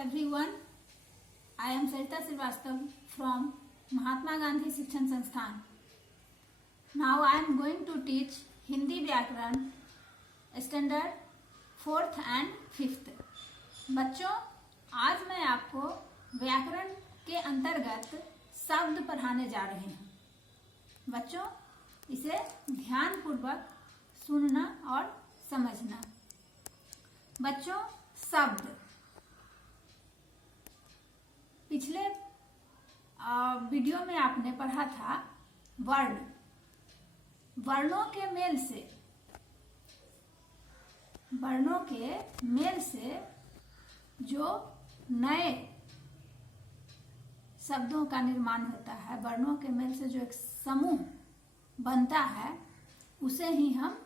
everyone. I am Sarita Srivastava from Mahatma Gandhi Shikshan Sansthan. Now I am going to teach Hindi व्याकरण standard 4th and 5th. बच्चों, आज मैं आपको व्याकरण के अंतर्गत शब्द पढ़ाने जा रही हूँ. बच्चों, इसे ध्यानपूर्वक सुनना और समझना. बच्चों, शब्द पिछले वीडियो में आपने पढ़ा था वर्ण. वर्णों के मेल से जो नए शब्दों का निर्माण होता है, वर्णों के मेल से जो एक समूह बनता है, उसे ही हम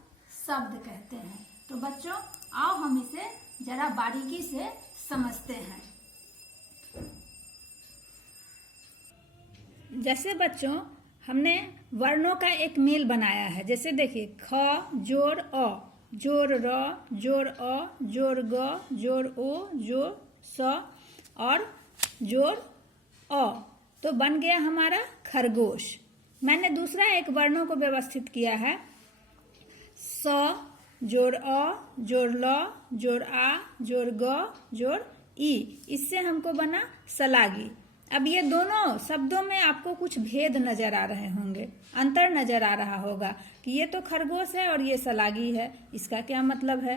शब्द कहते हैं. तो बच्चों, आओ हम इसे जरा बारीकी से समझते हैं. जैसे बच्चों, हमने वर्णों का एक मेल बनाया है. जैसे देखिए, ख जोड़ अ, जोड़ र, जोड़ अ, जोड़ ग, जोड़ ओ, जोड़ स और जोड़ अ. तो बन गया हमारा खरगोश. मैंने दूसरा एक वर्णों को व्यवस्थित किया है. स जोड़ अ, जोड़ ल, जोड़ आ, जोड़ ग, जोड़ ई. इससे हमको बना सलागी. अब ये दोनों शब्दों में आपको कुछ भेद नजर आ रहे होंगे, अंतर नजर आ रहा होगा कि ये तो खरगोश है और ये सलागी है. इसका क्या मतलब है?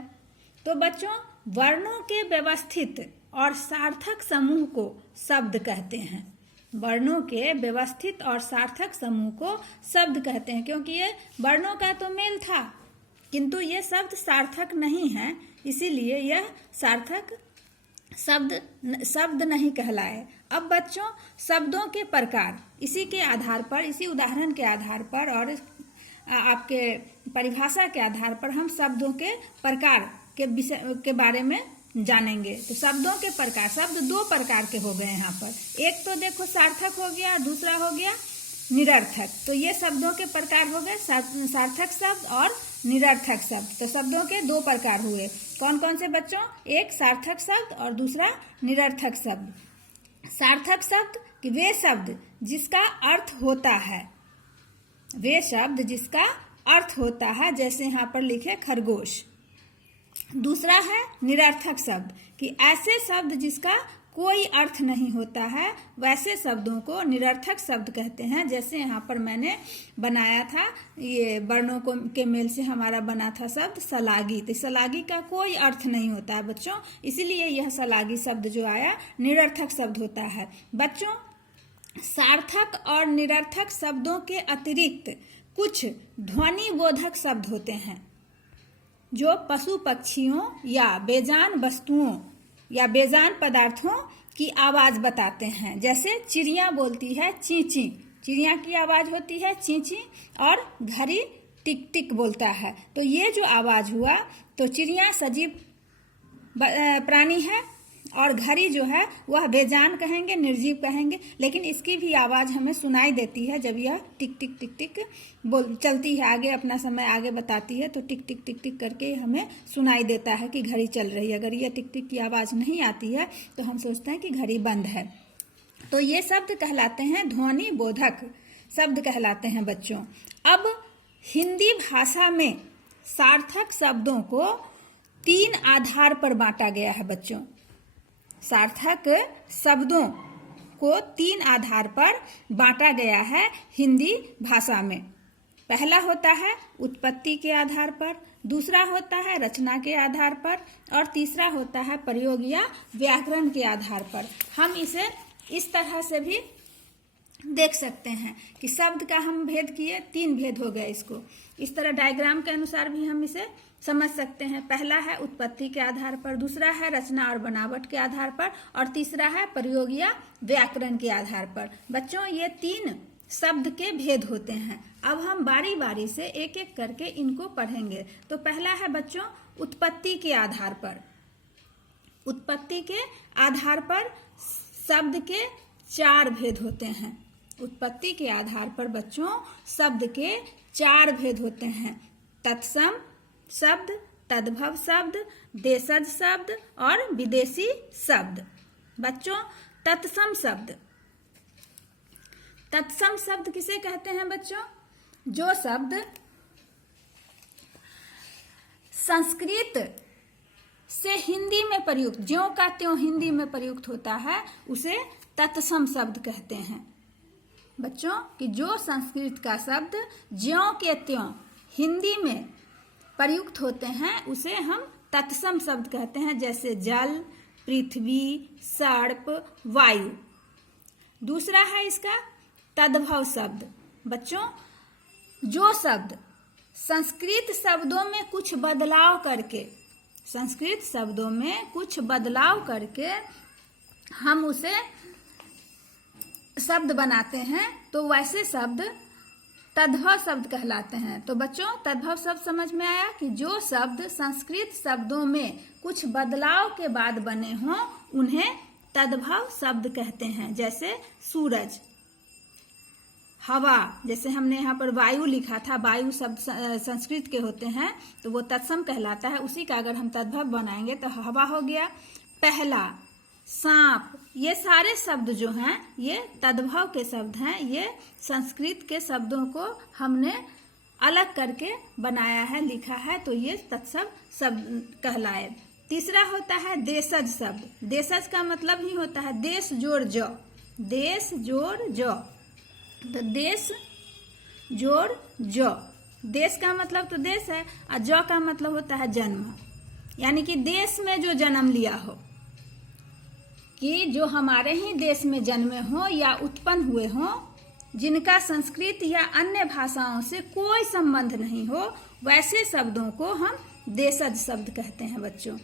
तो बच्चों, वर्णों के व्यवस्थित और सार्थक समूह को शब्द कहते हैं. वर्णों के व्यवस्थित और सार्थक समूह को शब्द कहते हैं, क्योंकि ये वर्णों का तो मेल था, किंतु ये शब्द सार्थक नहीं है, इसीलिए यह सार्थक शब्द नहीं कहलाए. अब बच्चों, शब्दों के प्रकार, इसी के आधार पर, इसी उदाहरण के आधार पर और आपके परिभाषा के आधार पर हम शब्दों के प्रकार के विषय के बारे में जानेंगे. तो शब्दों के प्रकार, शब्द दो प्रकार के हो गए यहाँ पर. एक तो देखो सार्थक हो गया, दूसरा हो गया निरर्थक. तो ये शब्दों के प्रकार हो गए, सार्थक शब्द और निरर्थक शब्द. तो शब्दों के दो प्रकार हुए. कौन कौन से बच्चों? एक सार्थक शब्द और दूसरा निरर्थक शब्द. सार्थक शब्द कि वे शब्द जिसका अर्थ होता है, वे शब्द जिसका अर्थ होता है, जैसे यहाँ पर लिखे खरगोश. दूसरा है निरर्थक शब्द कि ऐसे शब्द जिसका कोई अर्थ नहीं होता है, वैसे शब्दों को निरर्थक शब्द कहते हैं. जैसे यहाँ पर मैंने बनाया था, ये वर्णों को के मेल से हमारा बना था शब्द सलागी. तो सलागी का कोई अर्थ नहीं होता है बच्चों, इसीलिए यह सलागी शब्द जो आया निरर्थक शब्द होता है. बच्चों, सार्थक और निरर्थक शब्दों के अतिरिक्त कुछ ध्वनि बोधक शब्द होते हैं, जो पशु पक्षियों या बेजान वस्तुओं या बेजान पदार्थों की आवाज बताते हैं. जैसे चिड़िया बोलती है ची ची, चिड़िया की आवाज होती है ची ची, और घड़ी टिक टिक बोलता है. तो ये जो आवाज हुआ, तो चिड़िया सजीव प्राणी है और घड़ी जो है वह बेजान कहेंगे, निर्जीव कहेंगे, लेकिन इसकी भी आवाज हमें सुनाई देती है जब यह टिक टिक टिक टिक चलती है, आगे अपना समय आगे बताती है. तो टिक टिक टिक टिक करके हमें सुनाई देता है कि घड़ी चल रही है. अगर यह टिक टिक की आवाज नहीं आती है तो हम सोचते हैं कि घड़ी बंद है. तो ये शब्द कहलाते हैं ध्वनि बोधक शब्द कहलाते हैं बच्चों. अब हिंदी भाषा में सार्थक शब्दों को 3 आधार पर बांटा गया है बच्चों. सार्थक शब्दों को 3 आधार पर बांटा गया है हिंदी भाषा में. पहला होता है उत्पत्ति के आधार पर, दूसरा होता है रचना के आधार पर, और तीसरा होता है प्रयोग या व्याकरण के आधार पर. हम इसे इस तरह से भी देख सकते हैं कि शब्द का हम भेद किए, 3 भेद हो गए. इसको इस तरह डायग्राम के अनुसार भी हम इसे समझ सकते हैं. पहला है उत्पत्ति के आधार पर, दूसरा है रचना और बनावट के आधार पर, और तीसरा है प्रयोग या व्याकरण के आधार पर. बच्चों, ये 3 शब्द के भेद होते हैं. अब हम बारी बारी से एक एक करके इनको पढ़ेंगे. तो पहला है बच्चों उत्पत्ति के आधार पर. उत्पत्ति के आधार पर शब्द के 4 भेद होते हैं. उत्पत्ति के आधार पर बच्चों शब्द के 4 भेद होते हैं. तत्सम शब्द, तद्भव शब्द, देशज शब्द और विदेशी शब्द. बच्चों, तत्सम शब्द, तत्सम शब्द किसे कहते हैं बच्चों? जो शब्द संस्कृत से हिंदी में प्रयुक्त, ज्यों का त्यों हिंदी में प्रयुक्त होता है, उसे तत्सम शब्द कहते हैं बच्चों। कि जो संस्कृत का शब्द ज्यों के त्यों हिंदी में प्रयुक्त होते हैं, उसे हम तत्सम शब्द कहते हैं, जैसे जल, पृथ्वी, सर्प, वायु। दूसरा है इसका तद्भव शब्द। बच्चों, जो शब्द संस्कृत शब्दों में कुछ बदलाव करके, संस्कृत शब्दों में कुछ बदलाव करके हम उसे शब्द बनाते हैं, तो वैसे शब्द तद्भव शब्द कहलाते हैं। तो बच्चों, तद्भव शब्द समझ में आया कि जो शब्द संस्कृत शब्दों में कुछ बदलाव के बाद बने हों, उन्हें तद्भव शब्द कहते हैं। जैसे सूरज, हवा, जैसे हमने यहाँ पर वायु लिखा था, वायु शब्द संस्कृत के होते हैं, तो वो तत्सम कहलाता है। उसी का अगर हम तद्भव बनाएंगे तो हवा हो गया। पहला, सांप, ये सारे शब्द जो हैं ये तद्भव के शब्द हैं। ये संस्कृत के शब्दों को हमने अलग करके बनाया है, लिखा है, तो ये तत्सम शब्द कहलाए। तीसरा होता है देशज शब्द। देशज का मतलब ही होता है देश जोड़ ज, देश जोड़ ज, तो देश जोड़ ज। देश का मतलब तो देश है, और ज का मतलब होता है जन्म, यानी कि देश में जो जन्म लिया हो, कि जो हमारे ही देश में जन्मे हो या उत्पन्न हुए हो, जिनका संस्कृत या अन्य भाषाओं से कोई संबंध नहीं हो, वैसे शब्दों को हम देशज शब्द कहते हैं बच्चों।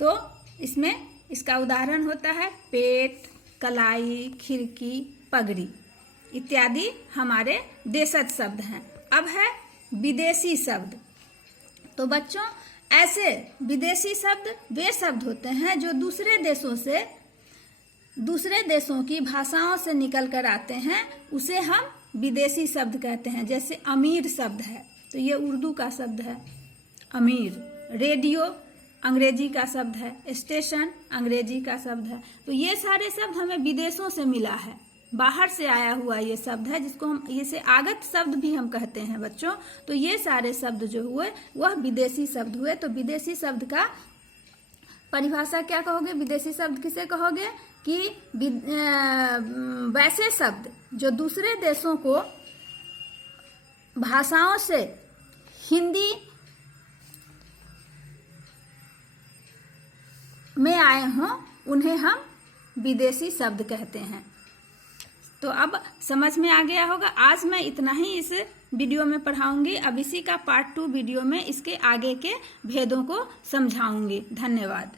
तो इसमें इसका उदाहरण होता है पेट, कलाई, खिड़की, पगड़ी इत्यादि हमारे देशज शब्द हैं। अब है विदेशी शब्द। तो बच्चों, ऐसे विदेशी शब्द वे शब्द होते हैं जो दूसरे देशों की भाषाओं से निकल कर आते हैं, उसे हम विदेशी शब्द कहते हैं। जैसे अमीर शब्द है, तो ये उर्दू का शब्द है अमीर। रेडियो अंग्रेजी का शब्द है, स्टेशन अंग्रेजी का शब्द है। तो ये सारे शब्द हमें विदेशों से मिला है, बाहर से आया हुआ ये शब्द है, जिसको हम इसे आगत शब्द भी हम कहते हैं बच्चों। तो ये सारे शब्द जो हुए वह विदेशी शब्द हुए। तो विदेशी शब्द का परिभाषा क्या कहोगे? विदेशी शब्द किसे कहोगे? कि वैसे शब्द जो दूसरे देशों को भाषाओं से हिंदी में आए हों, उन्हें हम विदेशी शब्द कहते हैं। तो अब समझ में आ गया होगा। आज मैं इतना ही इस वीडियो में पढ़ाऊंगी। अब इसी का पार्ट 2 वीडियो में इसके आगे के भेदों को समझाऊंगी। धन्यवाद।